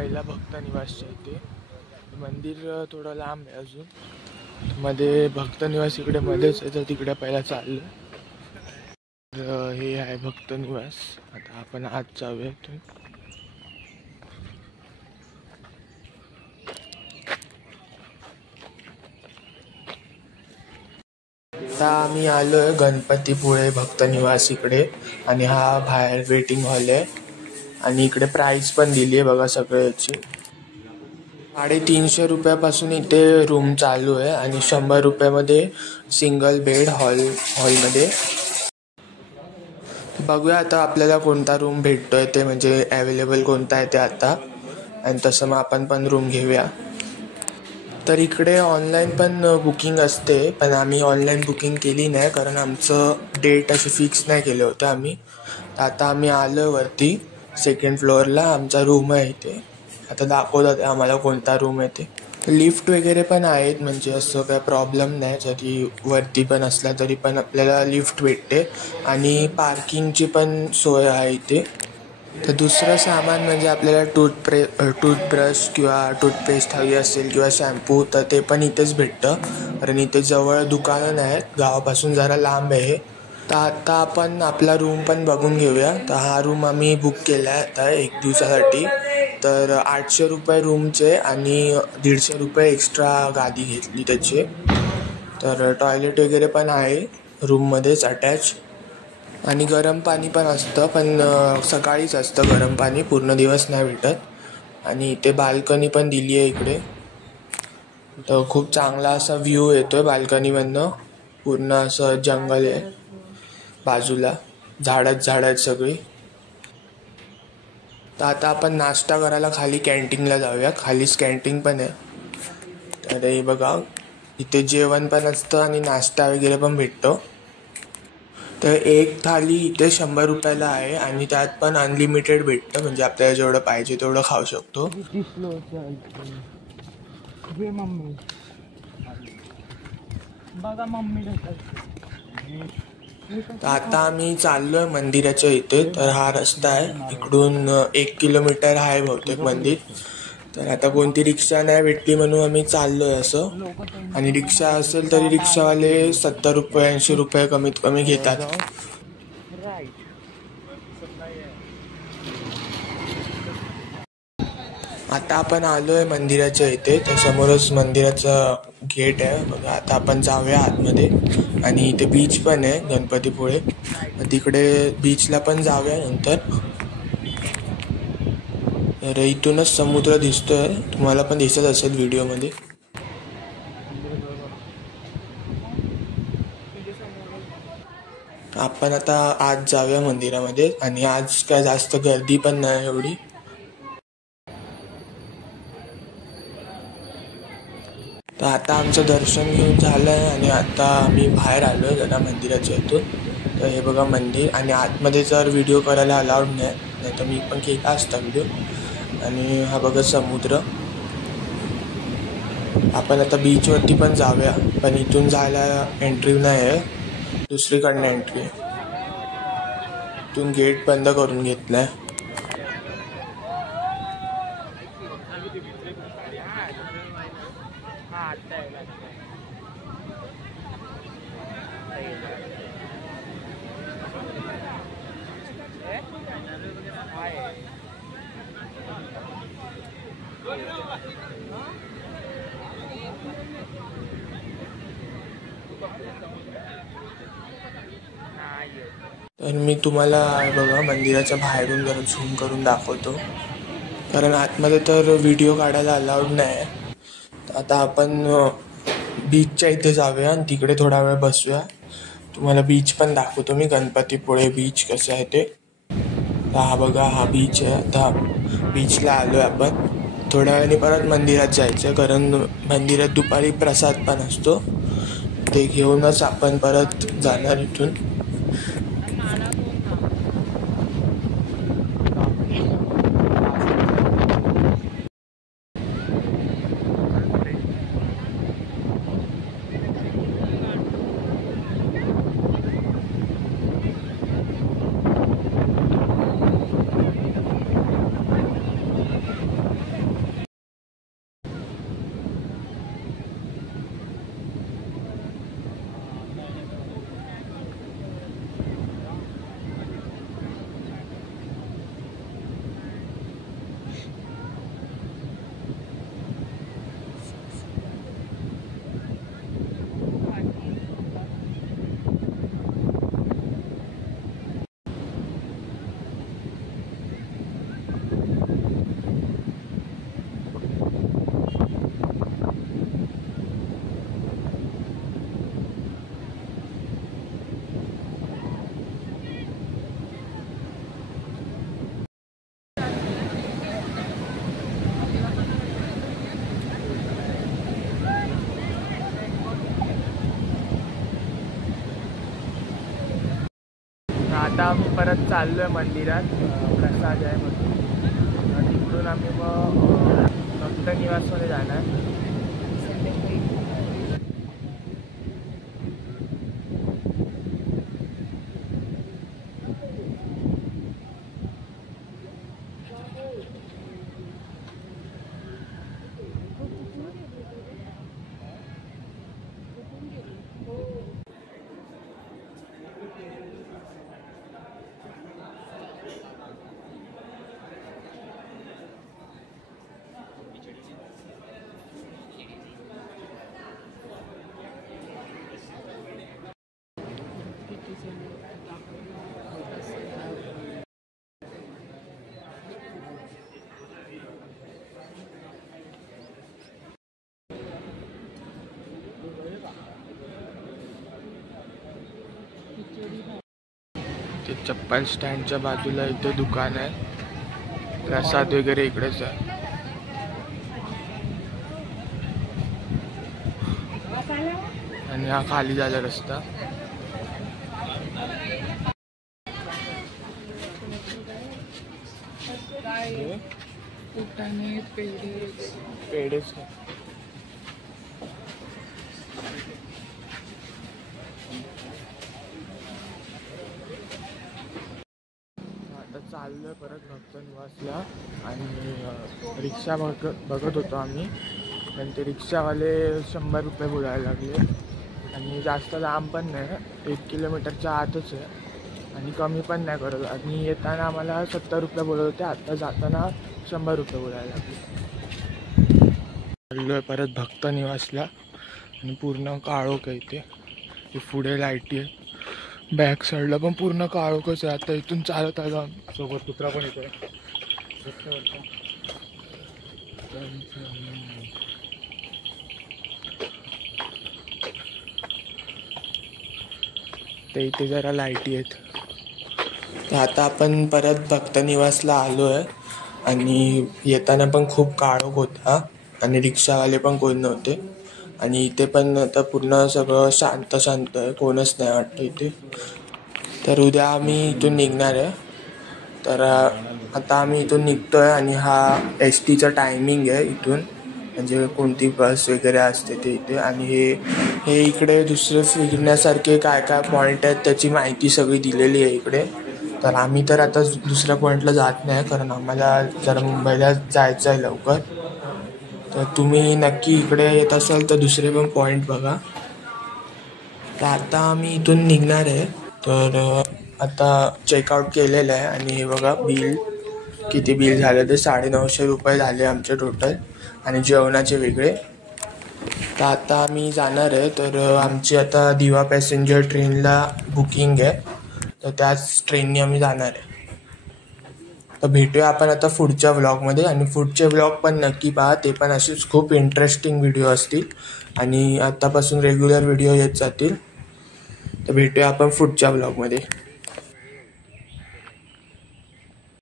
पहिला भक्त निवासच्या इथे. मंदिर थोडं लांब आहे अजून, मध्ये भक्त निवास इकडे मध्येच आहे, तर तिकडे पहिला चाललं. तर हे आहे भक्त निवास. आता आपण आत जाऊया इथून. आता आम्ही आलोय गणपतीपुळे भक्त निवास इकडे, आणि हा बाहेर वेटिंग हॉल आहे. आणि इकडे प्राइस पण दिली आहे बघा सगळ्याची. 350 रुपयापासून इथे रूम चालू आहे, आणि 100 रुपयामध्ये सिंगल बेड हॉलमध्ये. बघूया आता आपल्याला कोणता रूम भेटतोय ते, म्हणजे अवेलेबल कोणता आहे ते आता, आणि तसं मग आपण पण रूम घेऊया. तर इकडे ऑनलाईन पण बुकिंग असते, पण आम्ही ऑनलाईन बुकिंग केली नाही कारण आमचं डेट अशी फिक्स नाही केलं होतं आम्ही. तर आता आम्ही आलो वरती सेकंड फ्लोअरला. आमचा रूम आहे इथे. आता दाखवतात आम्हाला कोणता रूम आहे ते. लिफ्ट वगैरे पण आहेत, म्हणजे असं काय प्रॉब्लेम नाही. जरी वरती पण असला तरी पण आपल्याला लिफ्ट भेटते, आणि पार्किंगची पण सोय आहे इथे. तर दुसरं सामान म्हणजे आपल्याला टूथब्रश किंवा टूथपेस्ट हवी असेल किंवा शॅम्पू, तर ते पण इथेच भेटतं, कारण इथे जवळ दुकानं नाहीत, गावापासून जरा लांब आहे. तर आता आपण आपला रूम पण बघून घेऊया. तर हा रूम आम्ही बुक केला आहे आता 1 दिवसासाठी. तर 800 रुपये रूमचे, आणि 150 रुपये एक्स्ट्रा गादी घेतली त्याचे. तर टॉयलेट वगैरे पण आहे रूममध्येच अटॅच, आणि गरम पाणी पण असतं, पण सकाळीच असतं गरम पाणी, पूर्ण दिवस नाही भेटत. आणि इथे बाल्कनी पण दिली आहे इकडे. तर खूप चांगला असा व्ह्यू येतोय बाल्कनीमधनं. पूर्ण असं जंगल आहे बाजूला, झाडच आहेत सगळी. तर आता आपण नाश्ता करायला खाली कॅन्टीनला जाऊया. खालीच कॅन्टीन पण आहे. तर हे बघा, इथे जेवण पण असतं आणि नाश्ता वगैरे पण भेटतो. तर एक थाली इथे 100 रुपयाला आहे, आणि त्यात पण अनलिमिटेड भेटतं, म्हणजे आपल्याला जेवढं पाहिजे तेवढं खाऊ शकतो. तर आता आम्ही चाललोय मंदिराच्या इथे. तर हा रस्ता आहे, इकडून 1 किलोमीटर आहे बहुतेक मंदिर. तर आता कोणती रिक्षा नाही भेटली म्हणून आम्ही चाललोय असं. आणि रिक्षा असेल तरी रिक्षावाले 70 रुपये 80 रुपये कमीत कमी घेतात. आता आपण आलोय मंदिराच्या इथे. तर समोरच मंदिराचं गेट आहे बघा. आता आपण जाऊया आतमध्ये. आणि इथे बीच पण आहे गणपतीपुळे, तिकडे बीचला पण जाऊया नंतर. तर इथूनच समुद्र दिसतोय, तुम्हाला पण दिसत असेल व्हिडिओमध्ये. आपण आता आज जाऊया मंदिरामध्ये, आणि आज काय जास्त गर्दी पण नाही एवढी. तर आता आमचं दर्शन घेऊन झालं आहे, आणि आता आम्ही बाहेर आलो आहे जरा मंदिराच्या इथून. तर हे बघा मंदिर, आणि आतमध्ये जर व्हिडिओ करायला अलाउड नाही तर मी पण केला असता व्हिडिओ. आणि हा बघा समुद्र. आपण आता बीचवरती पण जाऊया, पण इथून जायला एंट्री नाही आहे, दुसरीकडनं एंट्री आहे. इथून गेट बंद करून घेतलाय. तर मी तुम्हाला बघा मंदिराच्या बाहेरून जरा झूम करून दाखवतो, कारण आतमध्ये तर व्हिडिओ काढायला अलाउड नाही. आता आपण बीचच्या इथे जाऊया आणि तिकडे थोडा वेळ बसूया. तुम्हाला बीच पण दाखवतो मी, गणपतीपुळे बीच कसं आहे ते. हा बघा, हा बीच आहे. आता बीचला आलोय आपण. थोड्या वेळाने परत मंदिरात जायचं, कारण मंदिरात दुपारी प्रसाद पण असतो, ते घेऊनच आपण परत जाणार इथून. आता आम्ही परत चाललोय मंदिरात, प्रसाद आहे म्हणून. तिकडून आम्ही मग भक्त निवासमध्ये जाणार. ते चप्पल स्टँडच्या बाजूला इथे दुकान आहे, प्रसाद वगैरे इकडेच आहे. आणि हा खाली झाला रस्ता. पेढेच चाललोय परत भक्त निवासला. आणि रिक्षा बघत होतो आम्ही, पण ते रिक्षावाले 100 रुपये बोलायला लागले. आणि जास्त लांब पण नाही, 1 किलोमीटरच्या आतच आहे. आणि कमी पण नाही करत. आणि येताना आम्हाला 70 रुपये बोलत होते, आता जाताना 100 रुपये बोलायला लागले. चाललोय परत भक्त निवासला. आणि पूर्ण काळोख आहे इथे. पुढे लाईटी आहे, बॅक साईडला पण पूर्ण काळोखच आहे. आता इथून चालत आलो. सोबत कुत्रा पण येतोय. ते इथे जरा लाईटी आहेत. तर आता आपण परत भक्त निवासला आलो आहे. आणि येताना पण खूप काळोख होता आणि रिक्षावाले पण कोण नव्हते. आणि इथे पण आता पूर्ण सगळं शांत शांत आहे, कोणच नाही वाटतं इथे. तर उद्या आम्ही इथून निघणार आहे. तर आता आम्ही इथून निघतोय. आणि हा STचा टायमिंग आहे इथून, म्हणजे कोणती बस वगैरे असते ते इथे. आणि हे इकडे दुसरे फिरण्यासारखे काय काय पॉईंट आहेत त्याची माहिती सगळी दिलेली आहे इकडे. तर आम्ही तर आता दुसऱ्या पॉईंटला जात नाही, कारण आम्हाला जरा मुंबईला जायचं आहे लवकर. तर तुम्ही नक्की इकडे येत असाल तर दुसरे पण पॉईंट बघा. तर आता आम्ही इथून निघणार आहे. तर आता चेकआउट केलेलं आहे. आणि हे बघा बिल, किती बिल झालं ते 950 रुपये झाले आमचे टोटल, आणि जेवणाचे वेगळे. तर आता आम्ही जाणार आहे. तर आमची आता दिवा पॅसेंजर ट्रेनला बुकिंग आहे, तर त्याच ट्रेनने आम्ही जाणार आहे. तर भेटूया आपण आता पुढच्या व्लॉगमध्ये. आणि पुढचे व्लॉग पण नक्की पहा, ते पण असेच खूप इंटरेस्टिंग व्हिडिओ असतील. आणि आतापासून रेग्युलर व्हिडिओ येत जातील. तर भेटूया आपण पुढच्या व्लॉगमध्ये.